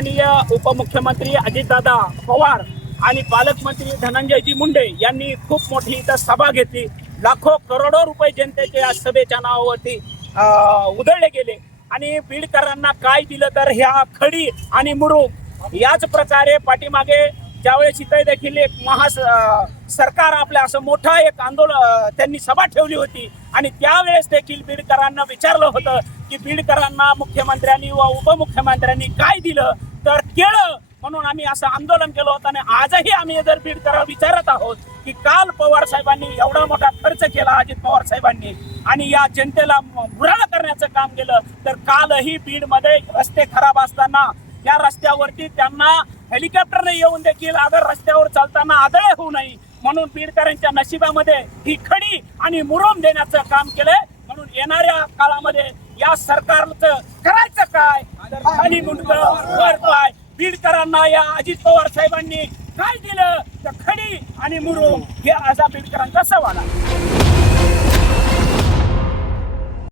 माननीय उपमुख्यमंत्री अजितदादा पवार आणि पालकमंत्री धनंजयजी मुंडे यांनी खूप मोठी इथं सभा घेतली. लाखो करोडो रुपये जनतेच्या या सभेच्या नावावरती उधळले गेले. आणि बीडकरांना काय दिलं तर ह्या खडी आणि मुरुम याच प्रकारे पाठीमागे ज्यावेळेस इथे देखील एक महा सरकार आपल्या असं मोठा एक आंदोलन त्यांनी सभा ठेवली होती. आणि त्यावेळेस देखील बीडकरांना विचारलं होतं की बीडकरांना मुख्यमंत्र्यांनी व उपमुख्यमंत्र्यांनी काय दिलं? तर केळं म्हणून आम्ही असं आंदोलन केलं होतं आणि आजही आम्ही जर बीडकरा विचारत आहोत की काल पवार साहेबांनी एवढा मोठा खर्च केला अजित पवार साहेबांनी आणि या जनतेला बुराळ करण्याचं काम केलं तर कालही बीडमध्ये रस्ते खराब असताना या रस्त्यावरती त्यांना हेलिकॉप्टरने येऊन देखील अगर रस्त्यावर चालताना आदळे होऊ नये म्हणून बीडकरांच्या नशिबामध्ये ही खडी आणि मुरुम देण्याचं काम केलंय म्हणून येणाऱ्या काळामध्ये या सरकारचं आणि मुंडकं वर पाय. बीडकरांना या अजित पवार साहेबांनी काय दिलं? तर खडी आणि मुरुम हे आजा बीडकरांचा सवाल आहे.